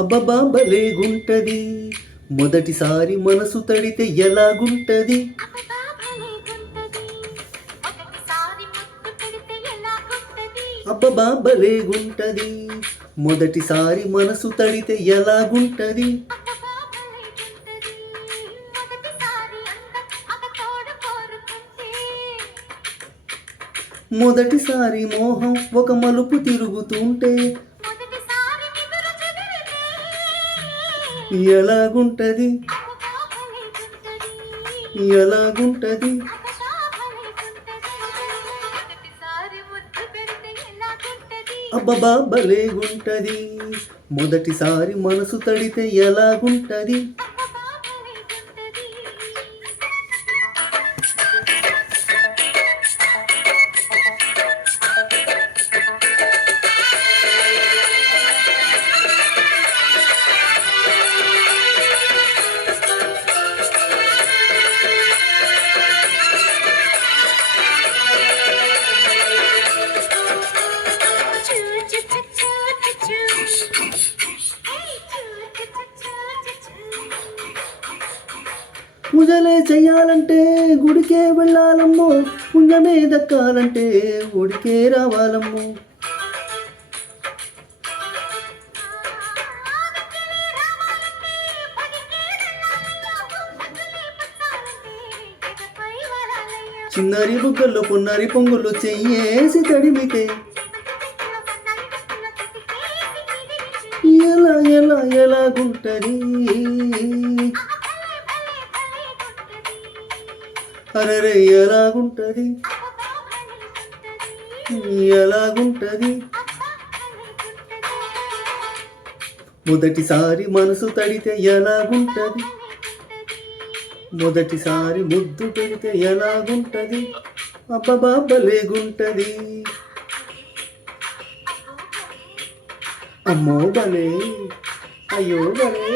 అబ్బబ్బా భలేగుంటది మొదటిసారి మనసు తడితే ఎలాగుంటది అబ్బబ్బా భలేగుంటది మొదటిసారి మనసు తడితే ఎలాగుంటది మొదటిసారి మోహం ఒక మలుపు తిరుగుతుంటే ఎలాగుంటది? ఎలాగుంటది? అబ్బబ్బా భలేగుంటది. మొదటిసారి మనసు తడితే ఎలాగుంటది? పూజలే చెయ్యాలంటే గుడికే వెళ్ళాలమ్మో పుణ్యమే దక్కాలంటే గుడికే రావాలమ్మో. చిన్నరి బుగ్గల్లో పున్నరి పొంగులు చెయ్యేసి తడిమితే. ఎలా ఎలా ఎలా గుంటది? అరే ఎలాగుంటది? ఎలాగుంటది? మొదటిసారి మనసు తడితే ఎలాగుంటది? మొదటిసారి ముద్దు పెడితే ఎలాగుంటది? అబ్బబా లేగుంటది అమ్మో బలే అయ్యో బలే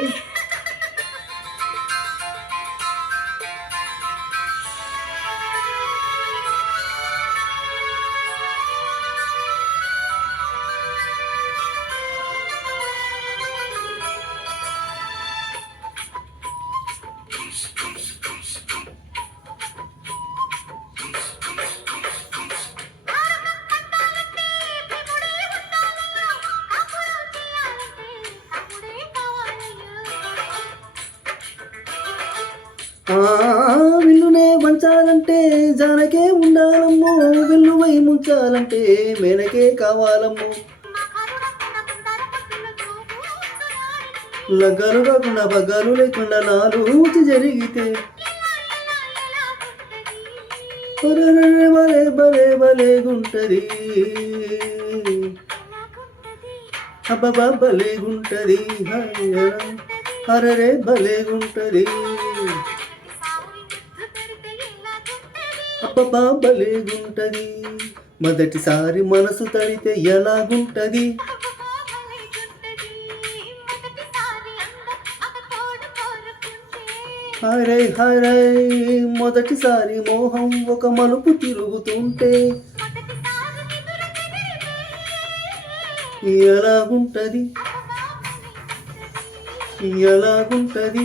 విల్లునే వంచాలంటే జానకే ఉండాలమ్మో విల్లువై ముంచాలంటే మేనకే కావాలమ్మో. లగ్గాలు కాకుండా బగ్గాలు లేకుండా నాలుగు జరిగితే. భలే భలే భలే గుంటది. అబ్బబ్బా భలే గుంటది. అరరే భలే గుంటది. అబ్బబ్బా భలే మొదటిసారి మనసు తడితే ఎలాగుంటది? హరై హరై మొదటిసారి మోహం ఒక మలుపు తిరుగుతుంటే ఎలాగుంటది? ఎలాగుంటది?